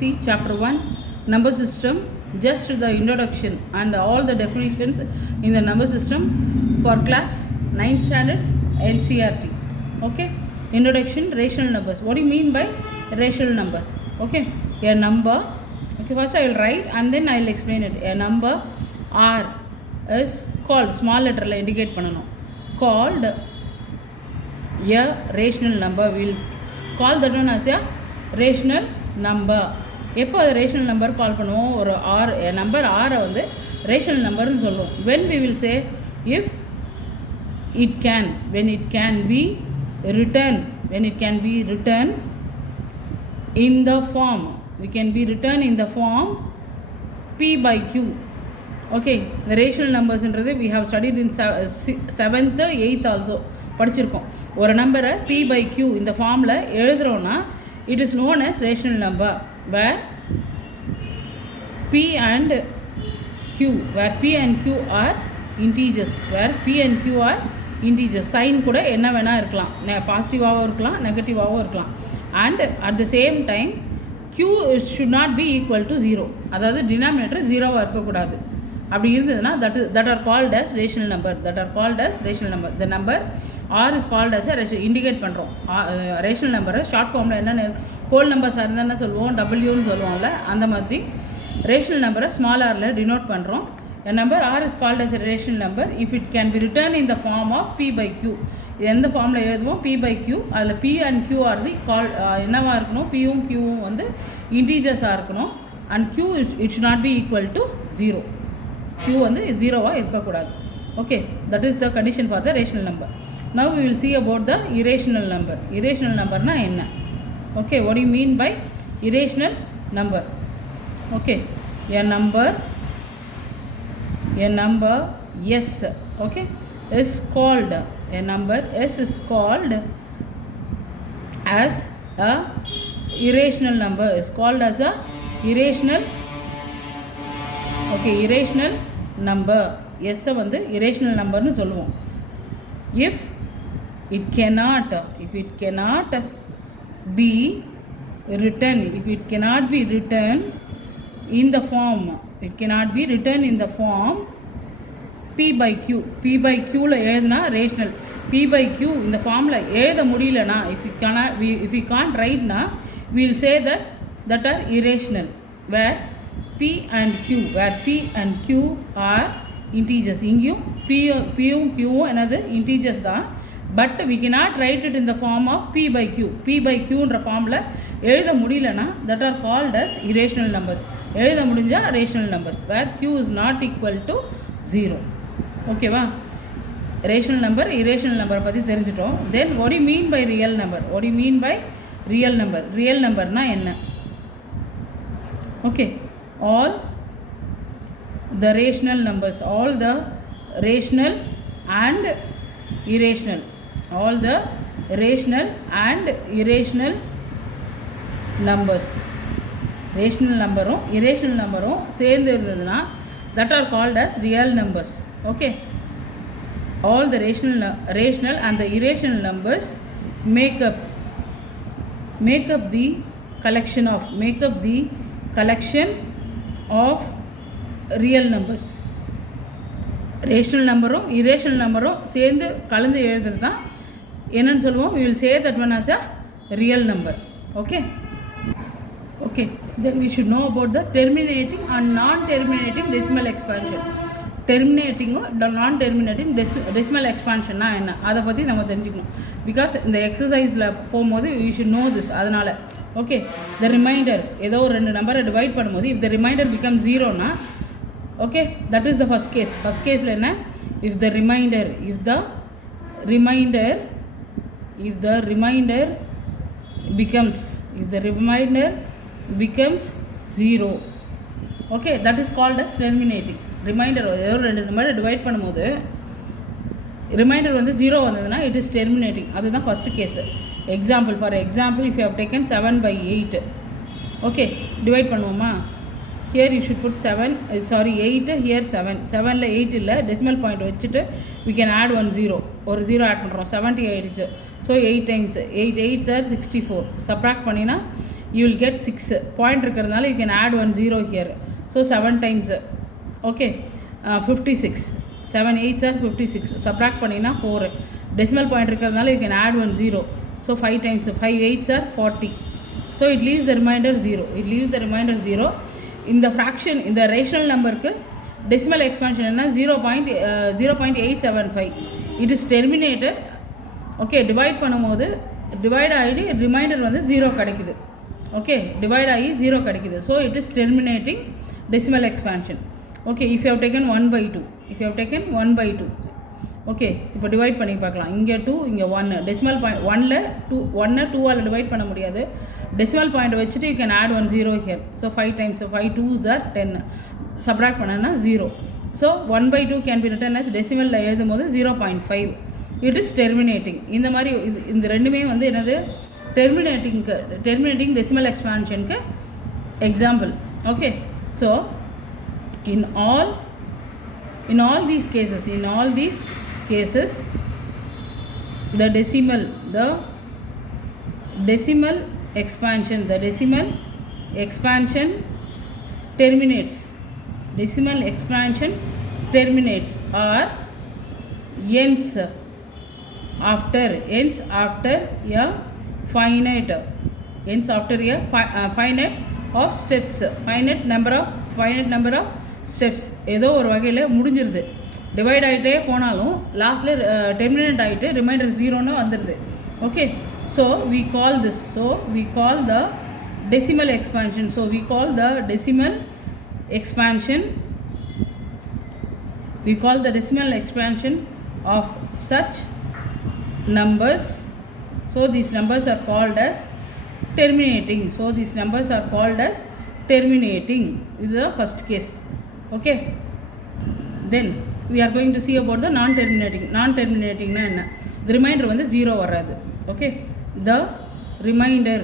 see chapter 1 number system, just the introduction and all the definitions in the number system for class 9th standard ncert. Okay, introduction, rational numbers. What do you mean by rational numbers? Okay, a number. Okay, first I will write and then I will explain it. A number r is called, small letter la indicate பண்ணனும், called a rational number. We will call that one as a rational number. எப்போ அது rational number call பண்ணுவோம்? ஒரு R number ஆரை வந்து ரேஷனல் நம்பர்னு சொல்லுவோம். when we will say if it can, when it can be written, when it can be written in the form, we can be written in the form p by q. Okay, the rational numbers என்றது we have studied in 7th 8th also படிச்சிருக்கோம். ஒரு நம்பரை p by q இந்த ஃபார்மில் எழுதுகிறோன்னா it is known as rational number, where p and q, where p and q are integers, where p and q are integers. Sign கூட என்ன வேணால் இருக்கலாம், பாசிட்டிவாகவும் இருக்கலாம், நெகட்டிவாகவும் இருக்கலாம். and at the same time q should not be equal to 0, அதாவது டினாமினேட்டர் ஜீரோவாக இருக்கக்கூடாது. அப்படி இருந்ததுன்னா that are called as rational number, that are called as rational number. the number r is called as a indicate பண்ணுறோம். ரேஷனல் நம்பரை ஷார்ட் ஃபார்மில் என்னென்ன ஹோல் நம்பர்ஸாக இருந்தால் என்ன சொல்லுவோம், டபிள்யூன்னு சொல்லுவோம்ல, அந்த மாதிரி ரேஷனல் நம்பரை ஸ்மால் ஆரில் டினோட் பண்ணுறோம். a number r is called as a rational number if it can be written in the form of p by q. எந்த ஃபார்மில் எழுதுவோம்? p by q. அதில் p and q are the call என்னவாக இருக்கணும், pயும் qவும் வந்து இன்டீஜர்ஸாக இருக்கணும். and q it should not be equal to 0. q வந்து ஜீரோவாக இருக்கக்கூடாது. okay, that is the condition for the rational number. now we will see about the irrational number. irrational numberனா என்ன? okay, what do you mean by irrational number? okay, a number s, okay, is called, a number s is called as a irrational number, is called as a irrational, okay, irrational number. s வந்து irrational numberனு சொல்லுவோம். if it cannot be written, if it cannot be written in the form, it cannot be written in the form p by q. p by q ல எழுதுனா rational, p by q இந்த ஃபார்மில் எழுத முடியலனா, if we can't write na, we will say that are irrational, where p and q, where p and q are integers. இங்கேயும் pயும் qவும் என்னது integers தான், but we cannot write it in the form of p by q. p by q என்ற ஃபார்மில் எழுத முடியலனா, that are called as irrational numbers. எழுத முடிஞ்சா rational numbers, where q is not equal to 0. ஓகேவா? ரேஷனல் நம்பர், irrational நம்பரை பற்றி தெரிஞ்சிட்டோம். then what do you mean by real number? what do you mean by real number? real numberனா என்ன? okay, all the rational numbers, all the rational and irrational, all the rational and irrational numbers, rational நம்பரும் irrational நம்பரும் சேர்ந்து இருந்ததுன்னா that are called as real numbers. okay, all the rational and the irrational numbers make up the collection of real numbers. Rational நம்பரும் irrational நம்பரும் சேர்ந்து கலந்து எழுதுறது தான் என்னன்னு சொல்லுவோம், we will say that one as a real number. okay, then we should know about the terminating and non-terminating decimal expansion. terminating non-terminating decimal expansion na enna, அதை பற்றி நம்ம தெரிஞ்சுக்கணும். பிகாஸ் இந்த எக்ஸசைஸில் போகும்போது we should know this. அதனால் okay, the remainder, ஏதோ ஒரு ரெண்டு நம்பரை டிவைட் பண்ணும்போது if the remainder becomes 0 na, okay, that is the first case. first caseல என்ன, if the remainder becomes 0, okay, that is called as terminating. Remainder ஏதோ ரெண்டு நம்பரை டிவைட் பண்ணும்போது ரிமைண்டர் வந்து 0 வந்ததுன்னா it is terminating. அதுதான் first case. Example, for example, if you have taken 7/8, okay, divide பண்ணுவோமா? here you should put 8, here 7ல 8 இல்லை, டெசிமல் பாயிண்ட் வச்சுட்டு we can add one 0, ஒரு 0 ஆட் பண்ணுறோம், 70 ஆகிடுச்சு. ஸோ 8 times 8 8s are 64. சப்ராக்ட் பண்ணினா you will get 6 point இருக்கிறதுனால you can add one 0 here. So 7 times okay 56 7 8s are 56 subtract பண்ணினா 4 decimal point இருக்கிறதுனால you can add one 0. So 5 times 5 8s are 40. So it leaves the remainder 0. In the fraction in the rational number க்கு decimal expansion என்ன 0.875. it is terminated. Okay, divide பண்ணும்போது divide ஆகி remainder வந்து 0 கிடைக்குது. Okay, divide ஆகி 0 கிடைக்குது. So it is terminating decimal expansion. Okay, if you have taken 1/2, okay, இப்போ டிவைட் பண்ணி பார்க்கலாம். இங்கே 2 இங்கே 1 டெசிமல் பாயிண்ட் 1ல் 2 ஆல் டிவைட் பண்ண முடியாது. டெசிமல் பாயிண்ட் வச்சுட்டு you can add one 0 here. So 5 times 5 2s are 10. சப்ராக்ட் பண்ணனா 0. So 1/2 can be written as டெசிமலில் எழுதும் போது 0.5. It is terminating. இந்த மாதிரி இந்த ரெண்டுமே வந்து என்னது டெர்மினேட்டிங் டெசிமல் எக்ஸ்பான்ஷனுக்கு example. Okay, so in all these cases the decimal expansion terminates or ends after a finite of steps, finite number of steps. ஏதோ ஒரு வகையில் முடிஞ்சிருது. டிவைட் ஆகிட்டே போனாலும் லாஸ்ட்டில் டெர்மினேட் ஆகிட்டு ரிமைண்டர் 0ன்னு வந்துடுது. Okay, so we call the decimal expansion of such numbers. So these numbers are called as terminating. This is the first case. Okay, then we are going to see about the non-terminating na enna. The remainder வந்து 0 வராது. Okay, the remainder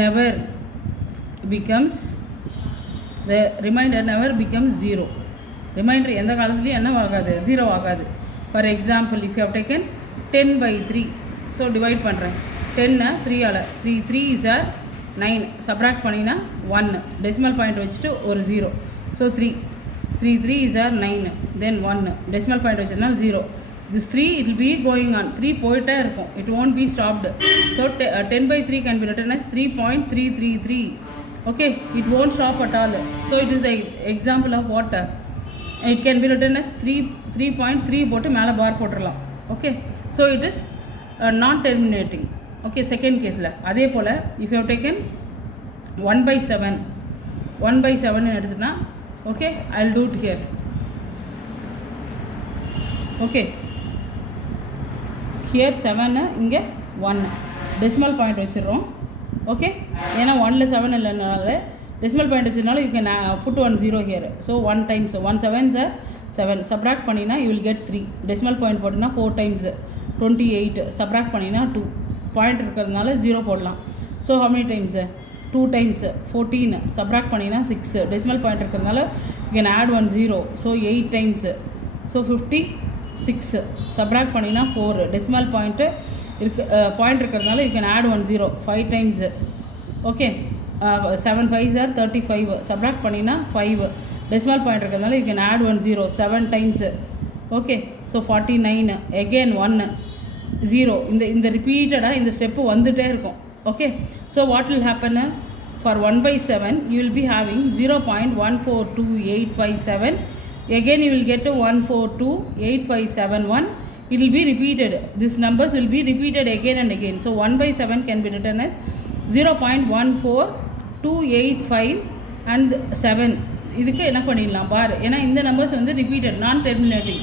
never becomes 0. remainder எந்த காலத்துலயும் என்ன ஆகாது, 0 ஆகாது. For example, if you have taken 10/3, so divide பண்றேன். 10 3 ஆல 3 is 9, subtract பண்ணினா 1, decimal point வச்சுட்டு ஒரு 0. So 3 is 9, then 1, decimal point வச்சதுனால 0. This 3 it will be going on, 3 போயிட்டே இருக்கும், it won't be stopped. So 10/3 can be written as 3.333. okay, it won't stop at all. So it is the example of what it can be written as 3.3 போட்டு மேலே பார் போட்டுடலாம். okay, so it is non terminating. okay, second caseல அதே போல் if you have taken 1/7 எடுத்துனா, okay, I'll do it here. okay, here 7 இங்கே 1 decimal point வச்சிடுறோம். okay, ஏன்னா 1ல 7 இல்லைனால decimal point வச்சதுனால you can put one 0 here. so 1 times 1 7s are 7, subtract பண்ணினா you will get 3, decimal point போட்டுனா 4 times 28, subtract பண்ணினா 2, பாயிண்ட் இருக்கிறதுனால 0 போடலாம். so how many times 2 times 14, subtract பண்ணினா 6, decimal point இருக்கிறதுனால you can add one 0. so 8 times so 56, subtract பண்ணினா 4, decimal point பாயிண்ட் இருக்கிறதுனால you can add one 0. 5 times okay 7 5s are 35, subtract பண்ணினா 5, decimal point இருக்கிறதுனால you can add one 0. 7 times okay so 49, again 1 0. இந்த ரிப்பீட்டடாக இந்த ஸ்டெப்பு வந்துகிட்டே இருக்கும். okay, so what will happen for 1/7 you will be having 0.142857, again you will get to 1428571. it will be repeated, these numbers will be repeated again and again. so 1/7 can be written as 0.14285 and 7. இதுக்கு என்ன பண்ணிடலாம் பார், ஏன்னா இந்த நம்பர்ஸ் வந்து ரிப்பீட்டட் நான் டெர்மினேட்டிங்.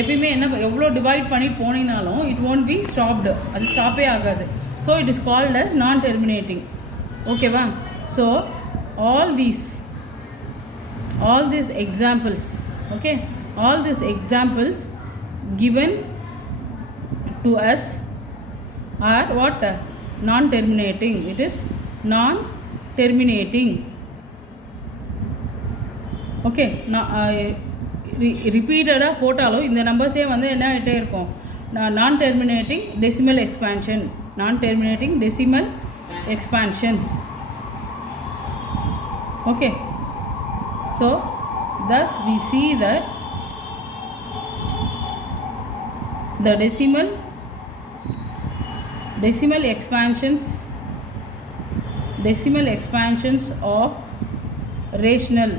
எப்பயுமே என்ன எவ்வளோ டிவைட் பண்ணி போனீங்கனாலும் இட் won't be stopped, அது ஸ்டாப்பே ஆகாது. So it is called as non terminating. ஓகேவா? So all these examples, okay, all these examples given to us are what? Non-terminating. it is non-terminating. okay, ரிப்பீட்டடாக போட்டாலும் இந்த நம்பர்ஸே வந்து என்ன ஆகிட்டே இருக்கும், நான் terminating decimal expansion. non-terminating decimal expansions. Okay, so thus we see that the decimal expansions of rational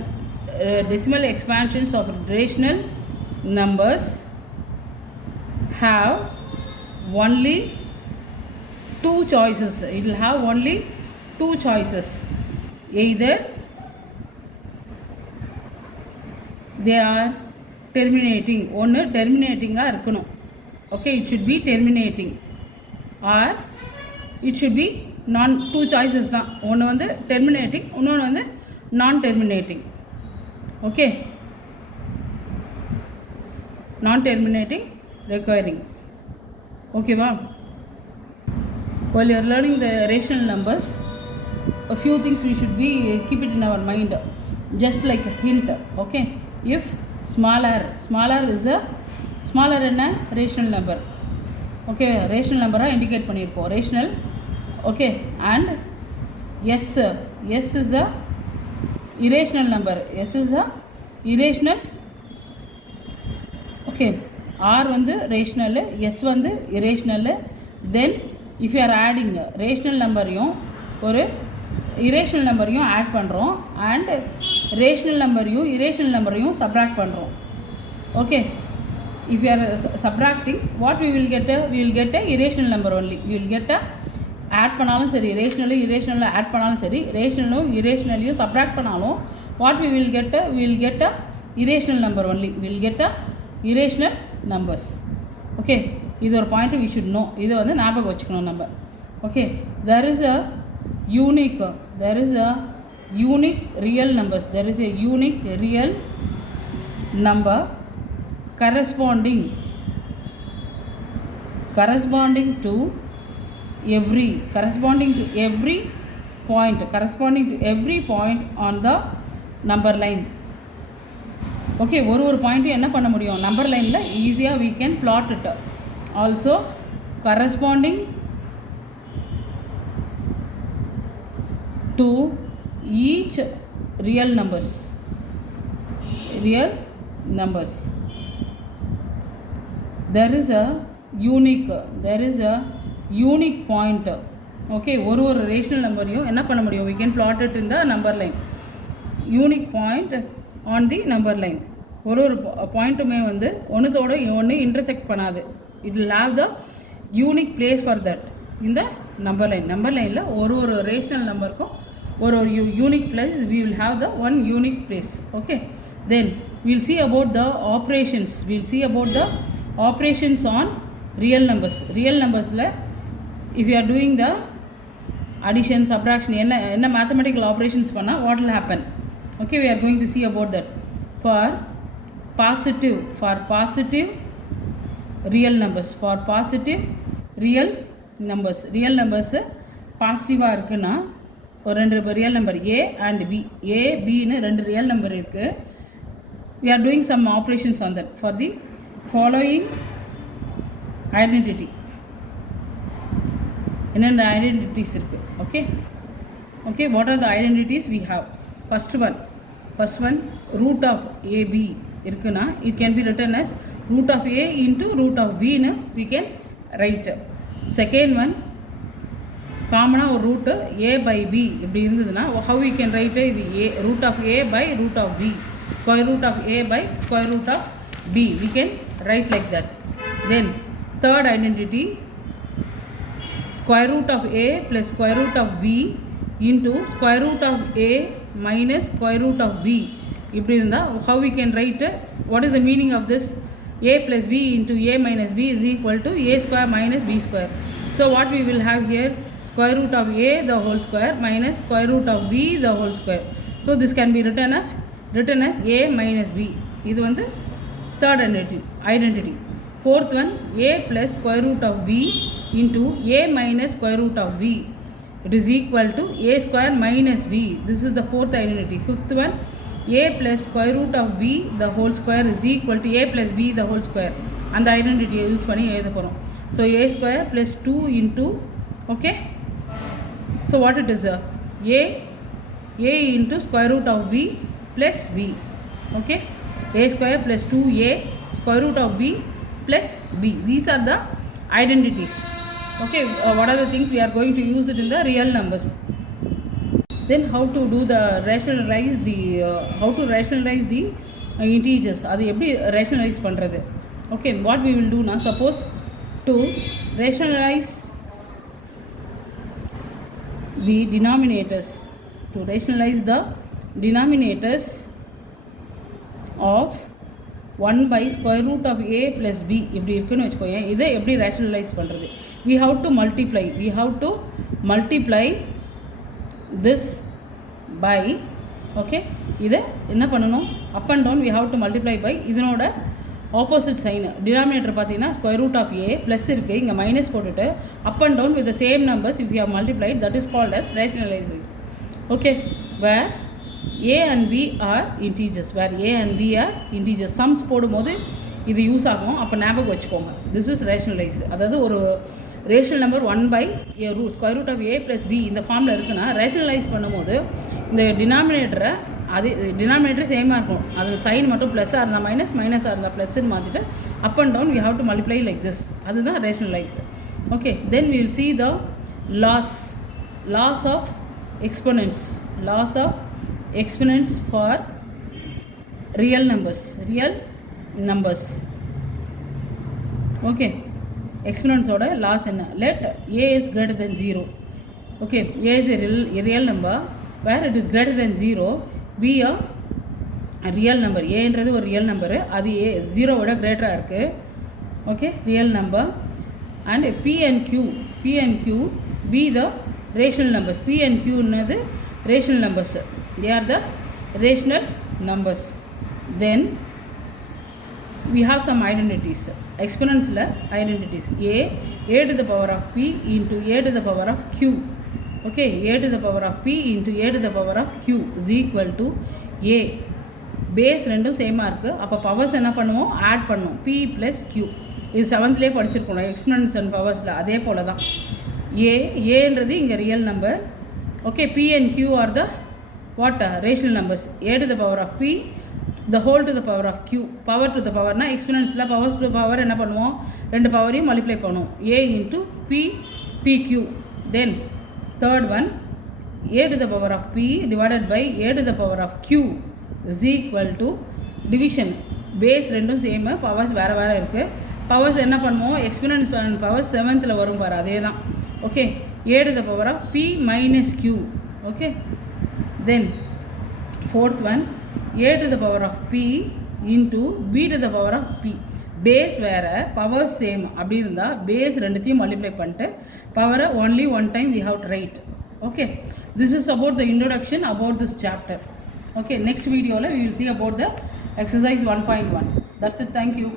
numbers have only two choices. It will have only two choices. Either they are terminating, one terminating ah irukano. Okay, it should be terminating, or it should be two choices தான். ஒன்று வந்து terminating, இன்னொன்று வந்து non terminating. Okay, non terminating recurring. Okay va? While you are learning the rational numbers, a few things we should be keep it in our mind, just like a hint. Okay, if smaller is a smaller in a rational number. Okay, rational number indicate பண்ணிருப்போம் rational. Okay, and yes is a irrational number. S is a irrational. Okay, R வந்து rational, S வந்து irrational. Then if you are adding rational numberையும் ஒரு irrational numberையும் add பண்ணுறோம், and rational numberையும் irrational numberையும் subtract பண்ணுறோம். Okay, if you are subtracting, what we will get? We will get a irrational number only. We will get a add பண்ணாலும் சரி, irrational add பண்ணாலும் சரி, irrationaலையும் subtract பண்ணாலும் what we will get? We will get a irrational number only. We will get a irrational numbers. Okay, இது ஒரு point we should know. இது வந்து ஞாபகம் வச்சுக்கணும் நம்ம. Okay, there is a unique real numbers. There is a unique real number corresponding to every point on the number line. Okay, ஒரு பாயிண்ட் என்ன பண்ண முடியும், நம்பர் லைனில் ஈஸியாக we can plot it. Also corresponding to each real numbers. There is a unique point. Okay, ஒரு rational numberையும் என்ன பண்ண முடியும், we can plot it in the number line. Unique point on the number line. ஒரு பாயிண்ட்டுமே வந்து ஒன்றுத்தோட ஒன்று இன்டர்செக்ட் பண்ணாது. It will have the unique place for that in the number line. Number lineல ஒரு rational numberக்கும் ஒரு unique place. We will have the one unique place. Okay, then we will see about the operations. On real numbers. Real numbersல if you are doing the addition, subtraction, என்ன mathematical operations பண்ணா what will happen. Okay, we are going to see about that. For positive real numbers, real numbers பாசிட்டிவாக இருக்குன்னா ஒரு ரெண்டு real number A and B, A Bன்னு ரெண்டு real number இருக்குது. We are doing some operations on that for the following identity. என்னென்ன ஐடென்டிட்டிஸ் இருக்குது? Okay, what are the identities we have? First one root of AB இருக்குன்னா it can be written as root of A into root of B ன்னு we can write. Second one, காமனாக ஒரு route A by B இப்படி இருந்ததுன்னா how we can write இது root of A by root of B, square root of A by square root of B, we can write like that. Then third identity, square root of A plus square root of B into square root of A minus square root of B இப்படி இருந்தால் how we can write, what is the meaning of this? A plus B into A minus B is equal to A square minus B square. So what we will have here, square root of A the whole square minus square root of B the whole square. So this can be written as A minus B. இது வந்து third identity. Fourth one, A plus square root of B into A minus square root of B. It is equal to A square minus B. This is the fourth identity. Fifth one, A plus square root of B the whole square is equal to A plus B the whole square. And the identity use பண்ணி எழுத போகிறோம். So A square plus 2 into Okay, so what it is, a into square root of b plus b. Okay, a square plus 2a square root of b plus b. These are the identities. Okay, what are the things we are going to use it in the real numbers. Then how to do the rationalize the integers, அது எப்படி rationalize பண்ணுறது. Okay, what we will do now, suppose to rationalize the denominators, of 1 by square root of a plus b இப்படி இருக்குன்னு வச்சுக்கோங்க. இதை எப்படி rationalize பண்ணுறது, we have to multiply this by, okay, இதை என்ன பண்ணணும், up and down we have to multiply by இதனோட ஆப்போசிட் சைன். டினாமினேட்டர் பார்த்தீங்கன்னா square root of A plus இருக்குது, இங்கே மைனஸ் போட்டுட்டு up and down with the same numbers if you have multiplied, that is called as rationalising. Okay, where A and B are integers, sums போடும்போது இது use ஆகும், அப்போ ஞாபகம் வச்சுக்கோங்க. This is rationalise. அதாவது ஒரு rational number 1 by square root of A plus B இந்த ஃபார்மில் இருக்குன்னா ரேஷனலைஸ் பண்ணும்போது இந்த டினாமினேட்டரை அது டினாமினேட்டர் சேமாக இருக்கும், அது சைன் மட்டும் ப்ளஸ்ஸாக இருந்தால் மைனஸாக இருந்தால் ப்ளஸ்ன்னு மாற்றிட்டு up and down we have to multiply like this. அதுதான் rationalise. Okay, then we will see the laws of exponents for real numbers. Okay, எக்ஸ்பொனன்ட்ஸோட லாஸ் என்ன, let a is greater than 0. Okay, a is a real number where it is greater than 0, be a real number. ஏன்றது ஒரு real number, அது ஏ 0 கிரேட்டராக இருக்குது. Okay, real number. And p and q be the rational numbers. p and q என்னது rational numbers, they are the rational numbers. Then we have some identities, exponentsல identities. a to the power of p into a to the power of q. Okay, a to the power of p into a to the power of q is equal to a. Base ரெண்டும் சேமாக இருக்குது, அப்போ பவர்ஸ் என்ன பண்ணுவோம், ஆட் பண்ணுவோம், p plus q. இது 7th படிச்சிருக்கோம் எக்ஸ்பொனன்ட்ஸ் அண்ட் பவர்ஸில். அதே போல் தான் ஏன்றது இங்கே real number. Okay, p and q R the rational numbers. a to the power of p the whole to the power of q. Power to the பவர்னால் எக்ஸ்பொனன்ட்ஸில் பவர்ஸ் டு பவர் என்ன பண்ணுவோம், ரெண்டு பவரையும் மல்டிப்ளை பண்ணுவோம், a into pq. Then third one, a to the power of p divided by a to the power of q is equal to division. Base ரெண்டும் same, powers வேறு இருக்குது. பவர்ஸ் என்ன பண்ணுவோம், எக்ஸ்பொனன்ட்ஸ் அண்ட் பவர்ஸ் 7th வரும் பாரு, அதே தான். Okay, a to the power of p minus q. Okay, then fourth one, a to the power of p into b to the power of p. Base வேறு, பவர் சேம். அப்படி இருந்தால் பேஸ் ரெண்டுத்தையும் மல்டிப்ளை பண்ணிட்டு பவரை only one time we have to write. Okay, this is about the introduction about this chapter. Okay, next video we will see about the exercise 1.1. That's it. Thank you.